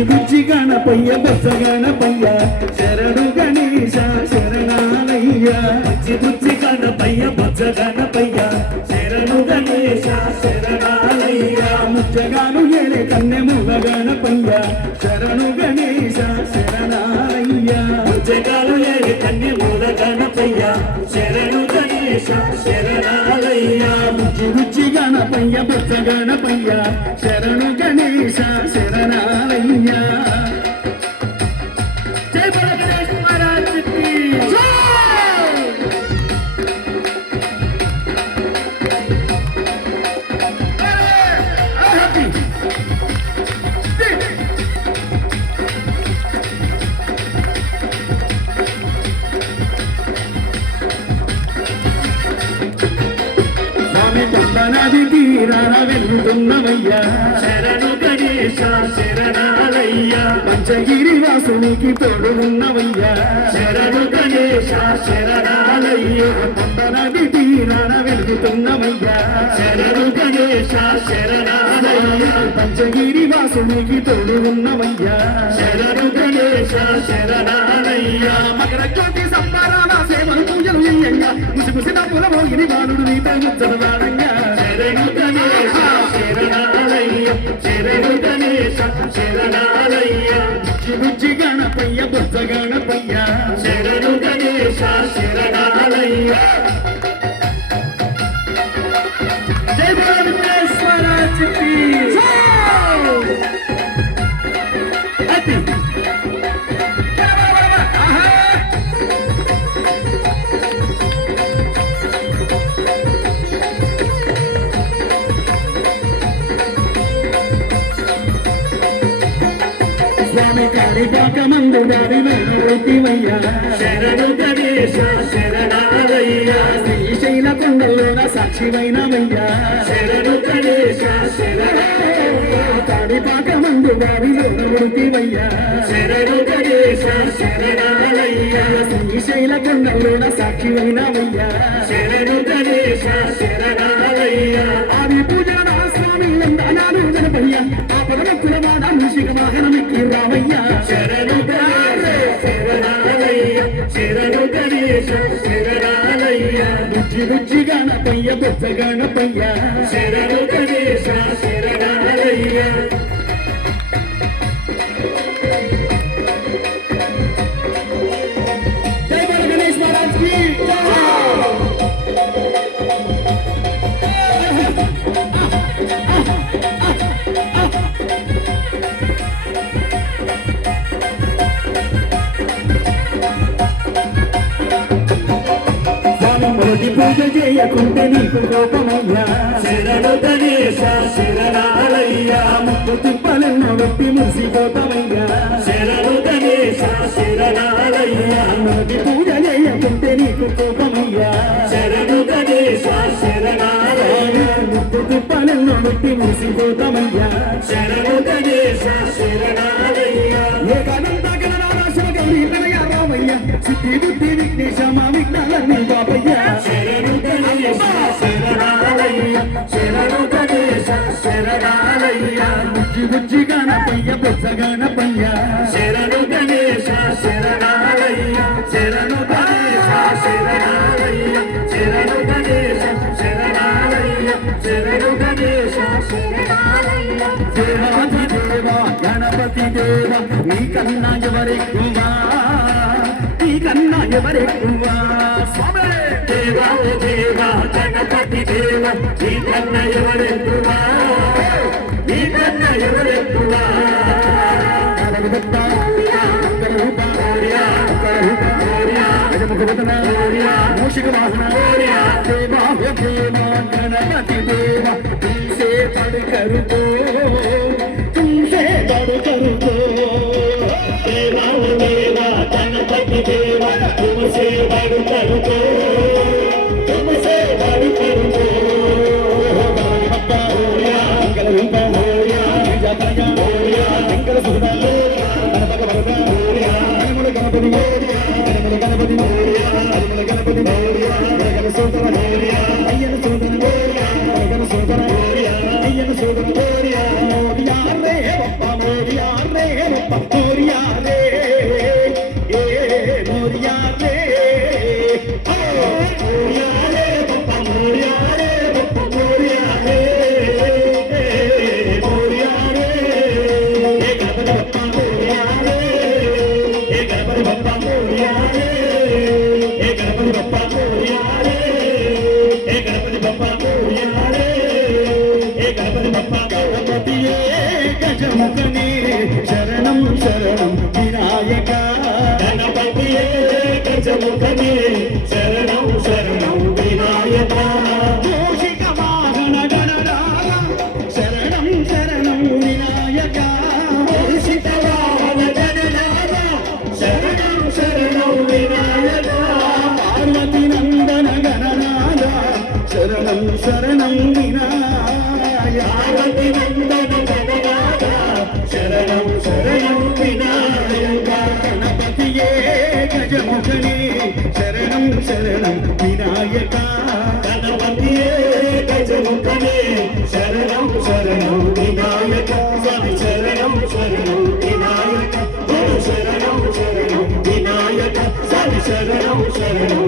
రుచి బుజ్జి గణపయ్య బస గణపయ్య శరణు గణేశ శరణాలయ్య. రుచి రుచి గణపయ్య బస గణపయ్య శరణు గణేశ శరణాలయ్య. ముచ్చగాను ఏలే కన్నె ముగ గణపయ్య శరణు గణేశ శరణాలయ్య. ముచ్చగాను ఏలే కన్నె ముగ గణపయ్య శరణు గణేశ శరణాలయ్య. రుచి రుచి గణపయ్య బస గణపయ్య శరణు గణేశ శరణ తీరాన వెళ్తున్నవయ్యా శరణు గణేశ శరణాలయ్యా. పంచగిరి వాసునికి తోడు ఉన్నవయ్యా. శరణు గణేశ శరణాలయ్యా. పంపనది తీరాన వెళ్తున్నవయ్యా శరణు గణేశ శరణాలయ్యా. పంచగిరి వాసునికి తోడు ఉన్నవయ్యా. శరణు గణేశ శరణాలయ్యా. మకర జ్యోతి సంబరాల సేవలు పూజలు చెయ్యంగా ముసిముసిన పులమోగిని బాలుడు నీతో ముచ్చరవాడంగా స్వామి కాళిపాక మందు దారి వెయ్యా శరణు గణేశ శరణాలయ్య. శ్రీశైల కొండల్లోన సాక్షివైనవయ్యా శరణు గణేశ శరణాలయ్య. కాళిపాక మందు దారిలో వృత్తివయ్యా శరణు గణేశ శరణాలయ్య. శ్రీశైల కొండల్లోన సాక్షివైనవయ్యా శరణు గణేశ శరణాలయ్య. ఆది పూజ స్వామి నందనాలు గణపయ్య ఆ పదవ కులవాడ మూషిక వాహనమిక్కి రావయ్యా శరణు గణేశ శరణాలయ్య శరణు గణేశ శరణాలయ్య బుజ్జి బుజ్జి గణపయ్య బుజ్జ గణపయ్య శరణు మొదటి పూజ చేయకుంటే నీకు కోపమయ్యా. శరణు గణేశ శరణాలయ్యా. ముక్కు తిప్పలెన్నో వెట్టి మురిసిపోతామయ్యా. శరణు గణేశ శరణాలయ్యా. మొదటి పూజ చేయకుంటే నీకు కోపమయ్యా. శరణు గణేశ శరణాలయ్యా. ముక్కు తిప్పలెన్నో వెట్టి మురిసిపోతామయ్యా. శరణు గణేశ శరణాలయ్యా. రామయ్య సిద్ధి బుద్ధి విఘ్నేశ బాబయ్య శరణు గణేశ శరణాలయ్య శరణు గణేశ శరణాలయ్య బుజ్జి బుజ్జి గణపయ్య బుజ్జ గణపయ్య శరణు గణేశ శరణాలయ్య శరణు గణేశ శరణాలయ్య శరణు గణేశ శరణాలయ్య శరణు గణేశ శరణాలయ్య దేవాది దేవ గణపతి దేవ నీ కన్నా ఎవరెక్కువా కన్నా ఎవరెక్కువ దేవా ఓ దేవా గణపతి దేవ నీ కన్నా ఎవరెక్కువ నీ కన్నా ఎవరెక్కువ మూషిక వాసన దేవా దేవా గణపతి దేవ తీసే పడకరుతో గజముఖనే శరణం శరణం వినాయక. గణపతియే గజముఖనే శరణం శరణం వినాయక. స్వామి శరణం శరణం వినాయక. గురు శరణం శరణం వినాయక. స్వామి శరణం శరణం